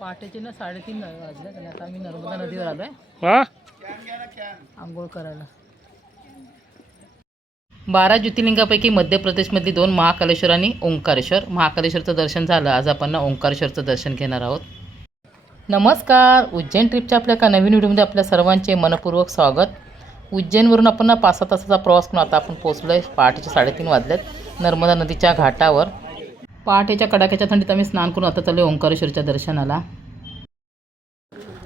पहाटेचे ना 3:30 वाजले आणि आता आम्ही नर्मदा नदीवर आलोय आंघोळ करायला. 12 ज्योतिर्लिंगापैकी मध्य प्रदेशमधली 2 महाकालेश्वर आणि ओंकारेश्वर. महाकालेश्वरचं दर्शन झालं. आज आपण ना ओंकारेश्वरचं दर्शन घेणार आहोत. नमस्कार. उज्जैन ट्रिपच्या आपल्या एका नवीन व्हिडिओमध्ये आपल्या सर्वांचे मनपूर्वक स्वागत. उज्जैनवरून आपण ना 5-6 तासाचा प्रवास करून आता आपण पोहोचलो आहे. पहाटेचे 3:30 वाजलेत नर्मदा नदीच्या घाटावर. पहाटेच्या कडाक्याच्या थंडीत आम्ही स्नान करून आता चाललो ओंकारेश्वरच्या दर्शनाला.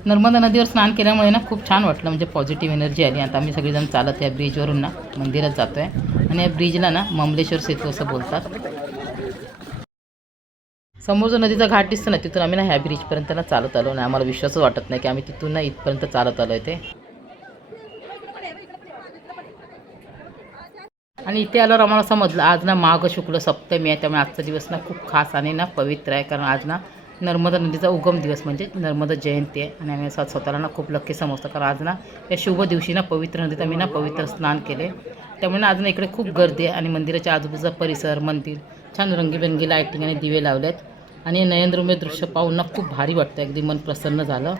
नर्मदा नदीवर स्नान केल्यामुळे ना खूप छान वाटलं, म्हणजे पॉझिटिव्ह एनर्जी आली. आता आम्ही सगळेजण चालत या ब्रिजवरून ना मंदिरात जातो आहे आणि या ब्रिजला ना ममलेश्वर सेतू असं बोलतात. समोर जो नदीचा घाट दिसतो ना तिथून आम्ही ना ह्या ब्रिजपर्यंत ना चालत आलो आणि आम्हाला विश्वासच वाटत नाही की आम्ही तिथून ना इथपर्यंत चालत आलो आहे ते. आणि इथे आल्यावर आम्हाला समजलं आज ना माघ शुक्ल सप्तमी आहे, त्यामुळे आजचा दिवस ना खूप खास आणि ना पवित्र आहे. कारण आज ना नर्मदा नदीचा उगम दिवस म्हणजे नर्मदा जयंती आहे आणि आम्ही स्वतःला ना खूप लक्की समजतो. कारण आज ना या शुभ दिवशी ना पवित्र नदीत आम्ही ना पवित्र स्नान केले. त्यामुळे ना आज ना इकडे खूप गर्दी आहे आणि मंदिराच्या आजूबाजूचा परिसर, मंदिर छान रंगीबेरंगी लाईटिंग आणि दिवे लावलेत आणि नयनरम्य दृश्य पाहून ना खूप भारी वाटतं. अगदी मन प्रसन्न झालं.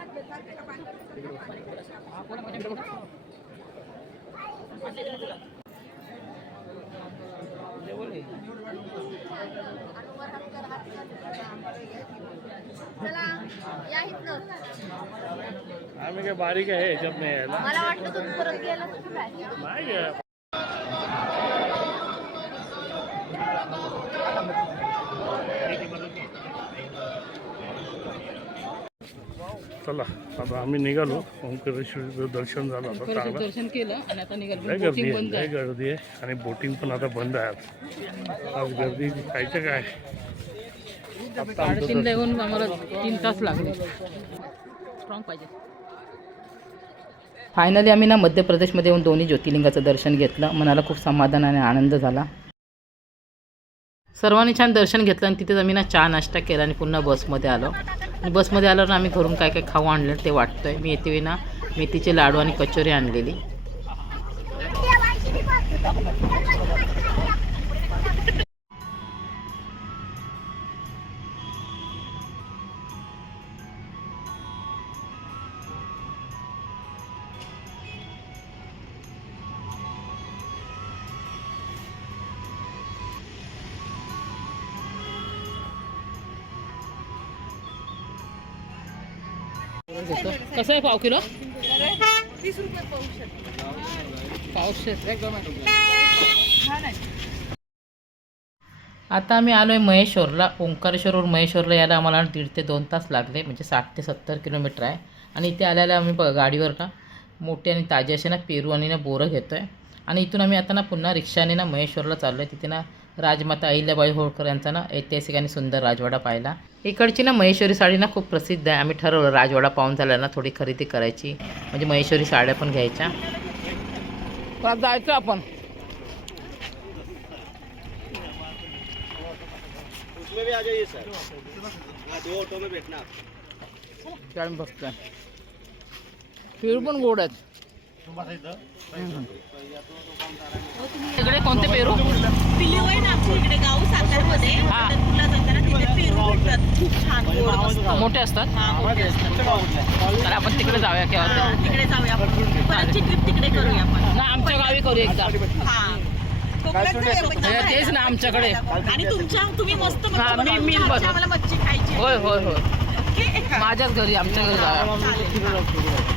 आम्ही काय बारीक आहे ह्याच्यात नाही यायला. मला वाटतं तुम्ही परत गेला तर काय नाही चला आता आम्ही निघालो. ओंकारेश्वरचं दर्शन झालं. आता चांगलं दर्शन केलं आणि आता निघालो. लय गर्दी आहे आणि बोटिंग पण आता बंद आहे. आज गर्दी कायचं काय. 3:30 येऊन आम्हाला 3 तास लागले. स्ट्रॉंग पाहिजे. फायनली आम्ही ना मध्य प्रदेशमध्ये येऊन दोन्ही ज्योतिर्लिंगाचं दर्शन घेतलं. मनाला खूप समाधान आणि आनंद झाला. सर्वांनी छान दर्शन घेतलं आणि तिथेच आम्ही ना चहा नाश्ता केला आणि पुन्हा बसमध्ये आलो. आणि बसमध्ये आल्यावर आम्ही घरून काय काय खाऊ आणलं ते वाटतंय. मी येते ना मेथीचे लाडू आणि कचोरी आणलेली. कसं आहे पाव किलो? 30 रुपये पावशेर. आता आम्ही आलो आहे महेश्वरला. ओंकारेश्वरवरून महेश्वरला यायला आम्हाला 1.5 ते 2 तास लागले, म्हणजे 60 ते 70 किलोमीटर आहे. आणि इथे आल्याला आम्ही गाडीवर ना मोठे आणि ताजे असे ना पेरू आणि ना बोरं घेतो आहे. आणि इथून आम्ही आता ना पुन्हा रिक्षाने ना महेश्वरला चाललो आहे. तिथे ना राजमाता अहिल्याबाई होळकर यांचा ना ऐतिहासिक आणि सुंदर राजवाडा पाहिला. इकडची ना महेश्वरी साडी ना खूप प्रसिद्ध आहे. आम्ही ठरवलं राजवाडा पाहून झाल्यावर ना थोडी खरेदी करायची, म्हणजे महेश्वरी साड्या पण घ्यायच्या. जायचं आपण. उसमें भी आ जाइए सर. हाँ 2 ऑटो में बैठना. काय बघतोय पेरू पण गोड आहेत. इकडे कोणते पेरू? पिलीव आहे ना आमच्या इकडे गाव सातारमध्ये. पंढरपूरला जाताना तिथे पेरू भेटतात. खूप छान गोड मस्त. मोठे असतात. मोठे असतात. तर आपण तिकडे जाऊया केव्हा. तिकडे जाऊया आपण. परतची ट्रिप तिकडे करूया आपण. ना आमच्या गावी करू एकदा. हा तेच ना आमच्याकडे. आणि तुम्ही मस्त मी आम्हाला मच्छी खायची. होय होय होय. माझ्याच घरी, आमच्या घरी जाऊया.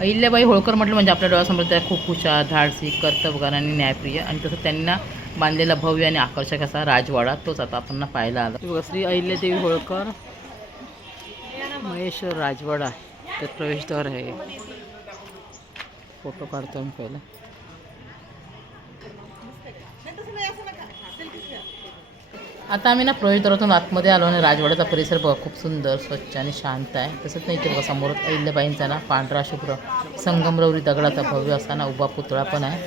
अहिल्याबाई होळकर म्हटलं म्हणजे आपल्या डोळ्यासमोर त्या खूप हुशार, धाडसी, कर्तबगार आणि न्यायप्रिय, आणि तसं त्यांना बांधलेला भव्य आणि आकर्षक असा राजवाडा तोच आता आपण पाहायला आला. श्री अहिल्यादेवी होळकर महेश्वर राजवाडा, त्यात प्रवेशद्वार आहे. फोटो काढतो मी पहिला. आता आम्ही ना प्रवेशद्वारातून आतमध्ये आलो आणि राजवाड्याचा परिसर बघा खूप सुंदर, स्वच्छ आणि शांत आहे. तसंच नाही इथे बघा समोर अहिल्याबाईंचा ना पांढरा शुभ्र संगमरवरी दगडाचा भव्य असा ना उभा पुतळा पण आहे.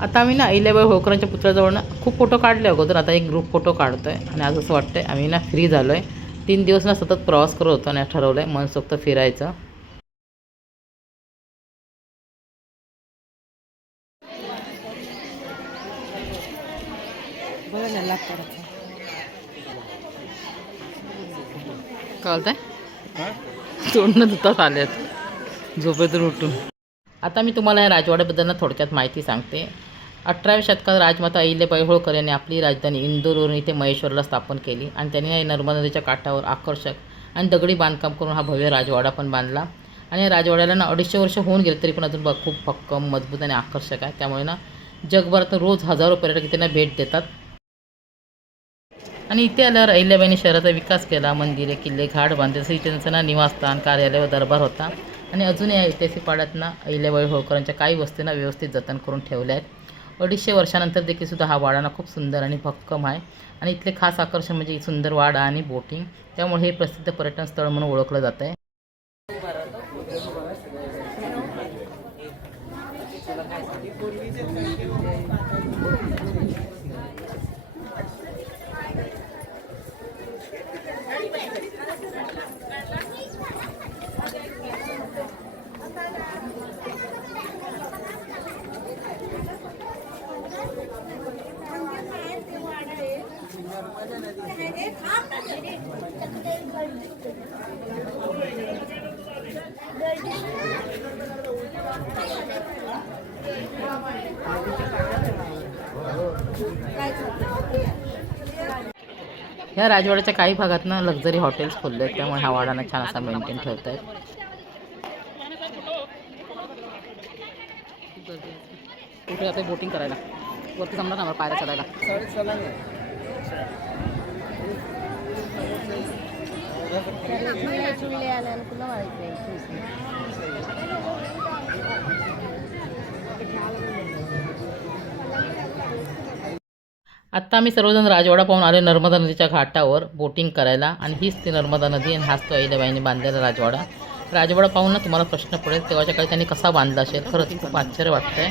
आता आम्ही ना अहिल्याबाई होळकरांच्या पुतळ्याजवळ ना खूप फोटो काढले अगोदर. आता एक ग्रुप फोटो काढतोय आणि आज असं वाटतंय आम्ही ना फ्री झालोय. 3 दिवस ना सतत प्रवास करत होतो आणि ठरवलंय मनसोक्त फिरायचं. कळतंय तोंडनं दुतात आल्यात झोपेतून उठून. आता मी तुम्हाला या राजवाड्याबद्दल थोडक्यात माहिती सांगते. 18व्या शतकात राजमाता अहिल्याबाई होळकर यांनी आपली राजधानी इंदोरवरून इथे महेश्वरला स्थापन केली आणि त्यांनी या नर्मदा नदीच्या काठावर आकर्षक आणि दगडी बांधकाम करून हा भव्य राजवाडा पण बांधला. आणि या राजवाड्याला ना 250 वर्ष होऊन गेले तरी पण अजून खूप भक्कम, मजबूत आणि आकर्षक आहे. त्यामुळे ना जगभरातून रोज हजारो पर्यटक इथे ना भेट देतात. आणि इथे आल्यावर अहिल्याबाईंनी शहराचा विकास केला. मंदिरे, किल्ले, घाट बांधले. तसं इथे त्यांचं ना निवासस्थान, कार्यालय व दरबार होता. आणि अजूनही या ऐतिहासिक पाड्यात ना अहिल्याबाई होळकरांच्या काही वस्तूंना व्यवस्थित जतन करून ठेवल्या आहेत. 250 वर्षानंतर देखील सुद्धा हा वाडा ना खूप सुंदर आणि भक्कम आहे. आणि इथले खास आकर्षण म्हणजे सुंदर वाडा आणि बोटिंग. त्यामुळे हे प्रसिद्ध पर्यटन स्थळ म्हणून ओळखलं जात आहे. ह्या राजवाड्याच्या काही भागात ना लक्झरी हॉटेल्स खोलले आहेत. त्यामुळे हा वाडा ना छान असा मेंटेन ठेवत आहेत. कुठे जाते बोटिंग करायला, वरती जमणार ना पायऱ्या चढायला. आत्ता आम्ही सर्वजण राजवाडा पाहून आले नर्मदा नदीच्या घाटावर बोटिंग करायला. आणि हीच ती नर्मदा नदी आणि हाच तो अहिल्याबाईंनी बांधलेला राजवाडा. राजवाडा पाहून ना तुम्हाला प्रश्न पडेल तेव्हाच्या काळी त्यांनी कसा बांधला असेल. खरंच खूप आश्चर्य वाटतंय.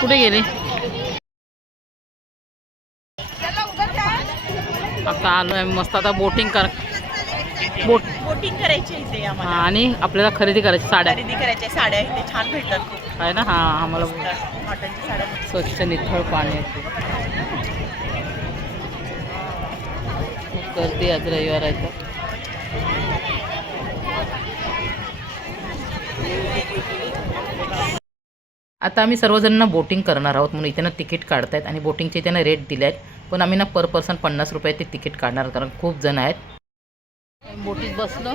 कुठे गेले आता आलोय मस्त. आता बोटिंग बोटिंग करायची इथे आम्हाला. आणि आपल्याला खरेदी करायची साड्या खरेदी करायच्या साड्या इथे छान भेटतात खूप. आहे ना. हा आम्हाला कॉटनच्या साड्या स्वच्छ निथळ पाणी येते. खूप गर्दी आज रविवार आहे तर. आता आम्ही सर्वजण बोटिंग करणार आहोत म्हणून इथे ना तिकीट काढतायत. आणि बोटिंगचे इथे ना रेट दिले आहेत. पण आम्ही ना पर पर्सन 50 रुपये ते तिकीट काढणार कारण खूप जण आहेत. बोटीत बसलो.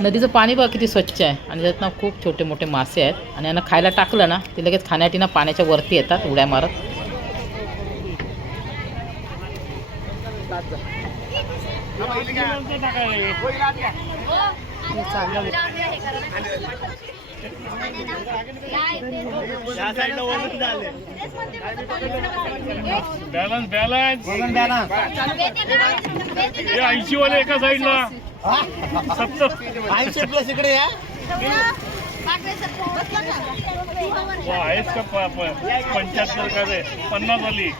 नदीचं पाणी बघा किती स्वच्छ आहे. आणि त्यात ना खूप छोटे मोठे मासे आहेत. आणि यांना खायला टाकलं ना ते लगेच खाण्यासाठी ना पाण्याच्या वरती येतात उड्या मारत. बॅलन्स बॅलन्स 80 वाले एका साईडला 80 प्लस इकडे या. आहेच का 75 का रे 50 वाली.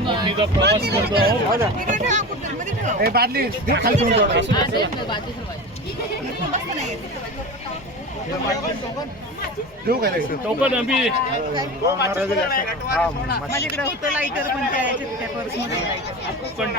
बोटीचा प्रवास करतो आहोत. बादली खाली टोकन आम्ही माझ्याकडे होतं लाईटर पण त्या पर्समध्ये टोकन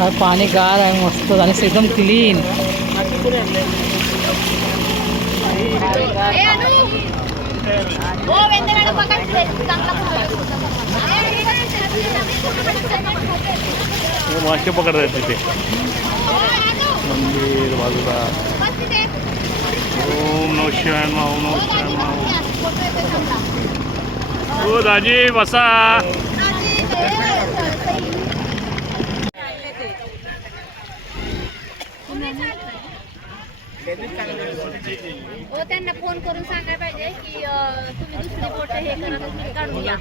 काय पाणी गार आहे मस्त आणि एकदम क्लीन. मासे पकडतात तिथे मंदिर बाजूला. ओम नमः शिवाय ओम नमः शिवाय. हो दाजी बसा. हो त्यांना फोन करून सांगायला पाहिजे की तुम्ही दुसरी बोट हे करा तुम्ही काढून घ्या.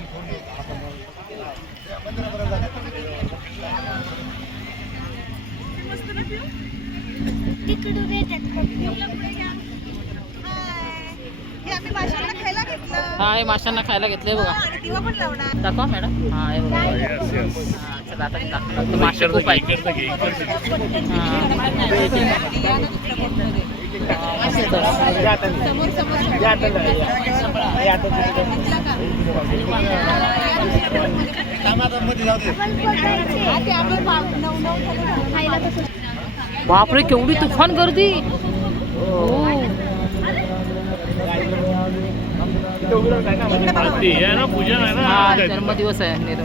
हा हे माशांना खायला घेतले बघा. दाखवा मॅडम. हा हे बघा. Yes yes. हा, चला आता दाखवा. मासे खूप आहे. बापरे केवढी तुफान गर्दी. आहे ना पूजन आहे हा ना जन्मदिवस आहे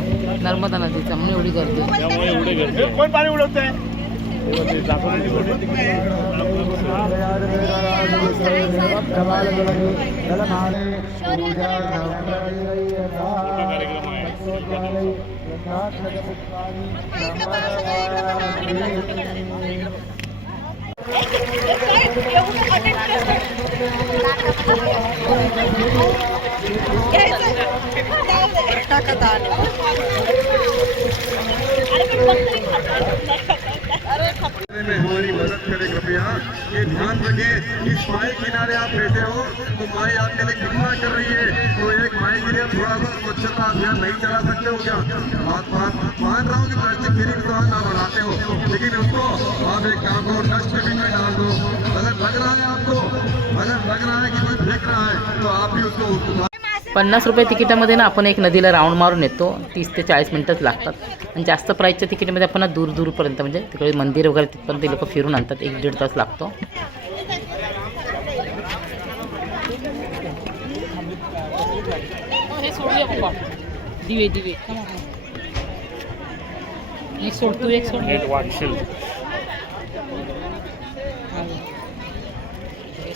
नर्मदा नदीचा म्हणून एवढी गर्दी. त्यामुळे एवढे गर्दी. कोण पाणी उडवत आहे. में हमारी मदद करें कृपया. ये ध्यान रखें इस माई किनारे आप बैठे हो तो माई आपके लिए कितना कर रही है. तो एक माई के लिए थोड़ा सा स्वच्छता अभियान नहीं चला सकते हो क्या. मान रहा हूँ कि प्लास्टिक गिरी तो ना बढ़ाते हो लेकिन उसको आप एक काम करो डस्टबिन में डाल दो. अगर लग रहा है आपको कि कोई फेंक रहा है तो आप भी उसको 50 रुपये तिकिटामध्ये ना आपण एक नदीला राऊंड मारून येतो. 30 ते 40 मिनटंच लागतात. आणि जास्त प्राईसच्या तिकीटमध्ये आपण दूर दूरपर्यंत म्हणजे तिकडे मंदिर वगैरे तिथपर्यंत ते लोक फिरून आणतात. 1-1.5 तास लागतो. दिवे दिवे एक सोड तू एक सोड. नीट वाटशील.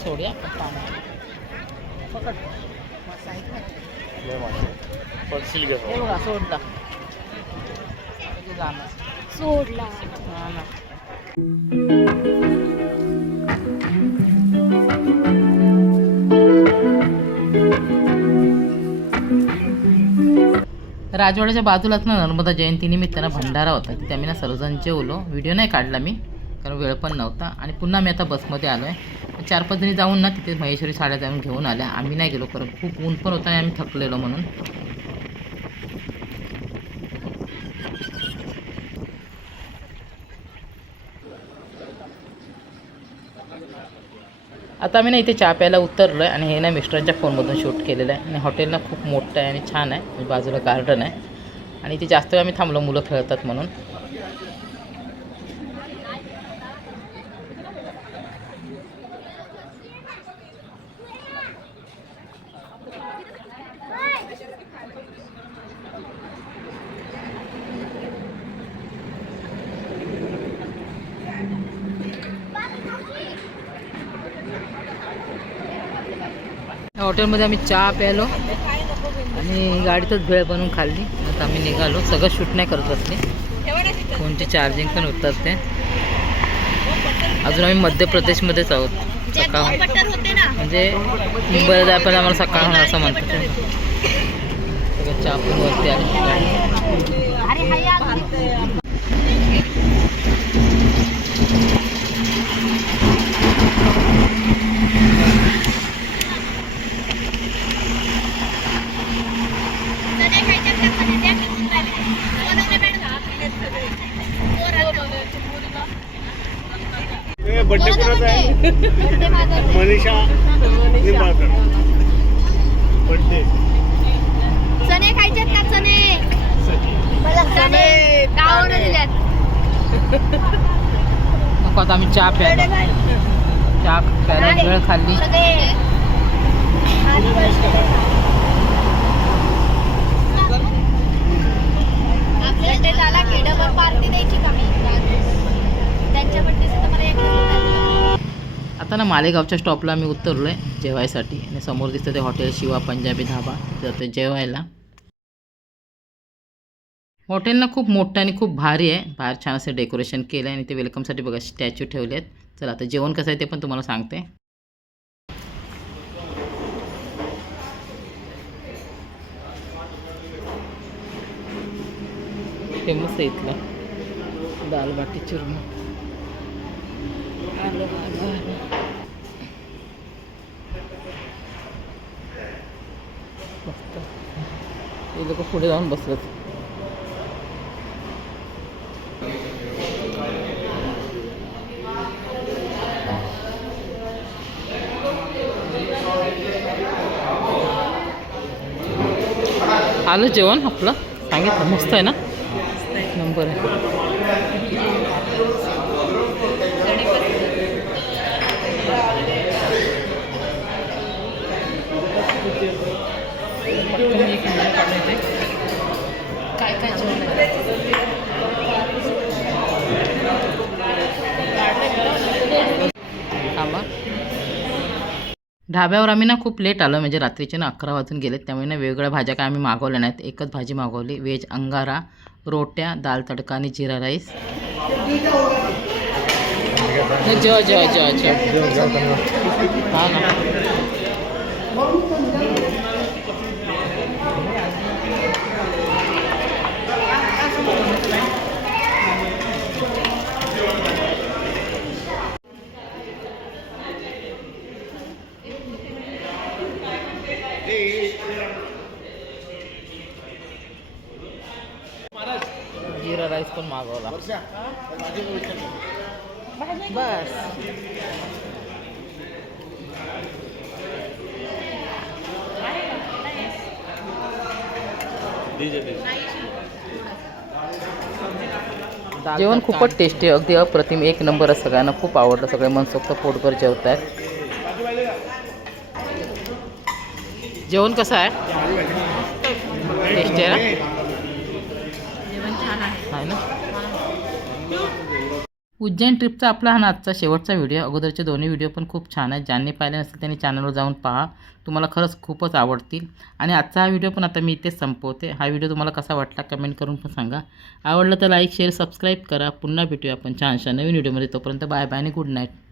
सोडूया पकड. पडशील घे. हे बघा सोडला. सोडला. हा ना. राजवाड्याच्या बाजूलाच ना नर्मदा जयंतीनिमित्त ना भंडारा होता. तिथे आम्ही ना सर्वजण जेवलो. व्हिडिओ नाही काढला मी कारण वेळ पण नव्हता. आणि पुन्हा मी आता बसमध्ये आलो आहे. 4-5 जणी जाऊन ना तिथे महेश्वरी साड्या जाऊन घेऊन आल्या. आम्ही नाही गेलो कारण खूप ऊन पण होतं आणि आम्ही थकलेलो म्हणून. आता आम्ही ना इथे चहा प्यायला उतरलो आहे. आणि हे ना मिस्टरांच्या फोनमधून शूट केलेलं आहे. आणि हॉटेल ना खूप मोठं आहे आणि छान आहे. म्हणजे बाजूला गार्डन आहे. आणि इथे जास्त वेळ आम्ही थांबलो मुलं खेळतात म्हणून. हॉटेलमध्ये आम्ही चहा प्यायलो आणि गाडीतच भेळ बनवून खाल्ली. आता आम्ही निघालो. सगळं शूट नाही करत बसले. फोनची चार्जिंग पण होतात ते. अजून आम्ही मध्य प्रदेशमध्येच आहोत. सकाळ म्हणजे मुंबईला जायपर्यंत आम्हाला सकाळ होणार असं म्हणतात ते. सगळं चहा पण वरती आली. बड्डे कोणाचा आहे. मनीषा निंबाळकर बड्डे. चणे खायचे का चणे. मला चणे गावाला दिल्यात. नको आता आम्ही चहा प्यायला वेळ खाल्ली. आपल्याला खेडभर पार्टी द्यायची का मी त्यांच्या बड्डेचं मला एक आता ना मालेगावच्या स्टॉपला आम्ही उतरलो आहे जेवायसाठी आणि समोर दिसतं ते हॉटेल शिवा पंजाबी धाबा जातो जेवायला. हॉटेल ना खूप मोठं आणि खूप भारी आहे. बाहेर छान असं डेकोरेशन केलं आहे आणि ते वेलकमसाठी बघा स्टॅच्यू ठेवले आहेत. चला आता जेवण कसं आहे ते पण तुम्हाला सांगते. फेमस आहे इथलं दाल बाटी चूरमा. मस्त. हे लोक पुढे जाऊन बसलेत. आलं जेवण आपलं सांगितलं मस्त आहे ना नंबर आहे. काय काय थांबा. ढाब्यावर आम्ही ना खूप लेट आलो म्हणजे रात्रीचे ना 11 वाजून गेलेत. त्यामुळे ना वेगवेगळ्या भाज्या काय आम्ही मागवल्या नाहीत. एकच भाजी मागवली व्हेज अंगारा, रोट्या, दाल तडका आणि जिरा राईस. हा ना जिरा राईस पण मागवला बस. जेवण खूपच टेस्टी आहे अगदी अप्रतिम एक नंबर आहे. सगळ्यांना खूप आवडलं. सगळे मनसोक्त पोटभर जेवत आहेत. जेवण कसं आहे टेस्टी आहे ना आहे ना. उज्जैन ट्रिपचा आपला हा आजचा शेवटचा व्हिडिओ. अगोदरचे दोन्ही व्हिडिओ पण खूप छान आहेत. ज्यांनी पाहिले नसतील त्यांनी चॅनलवर जाऊन पहा. तुम्हाला खरंच खूपच आवडतील. आणि आजचा हा व्हिडिओ पण आता मी इथेच संपवते. हा व्हिडिओ तुम्हाला कसा वाटला कमेंट करून पण सांगा. आवडलं तर लाईक शेअर सबस्क्राईब करा. पुन्हा भेटूया आपण छानशा नवीन व्हिडिओमध्ये. तोपर्यंत बाय बाय आणि गुड नाईट.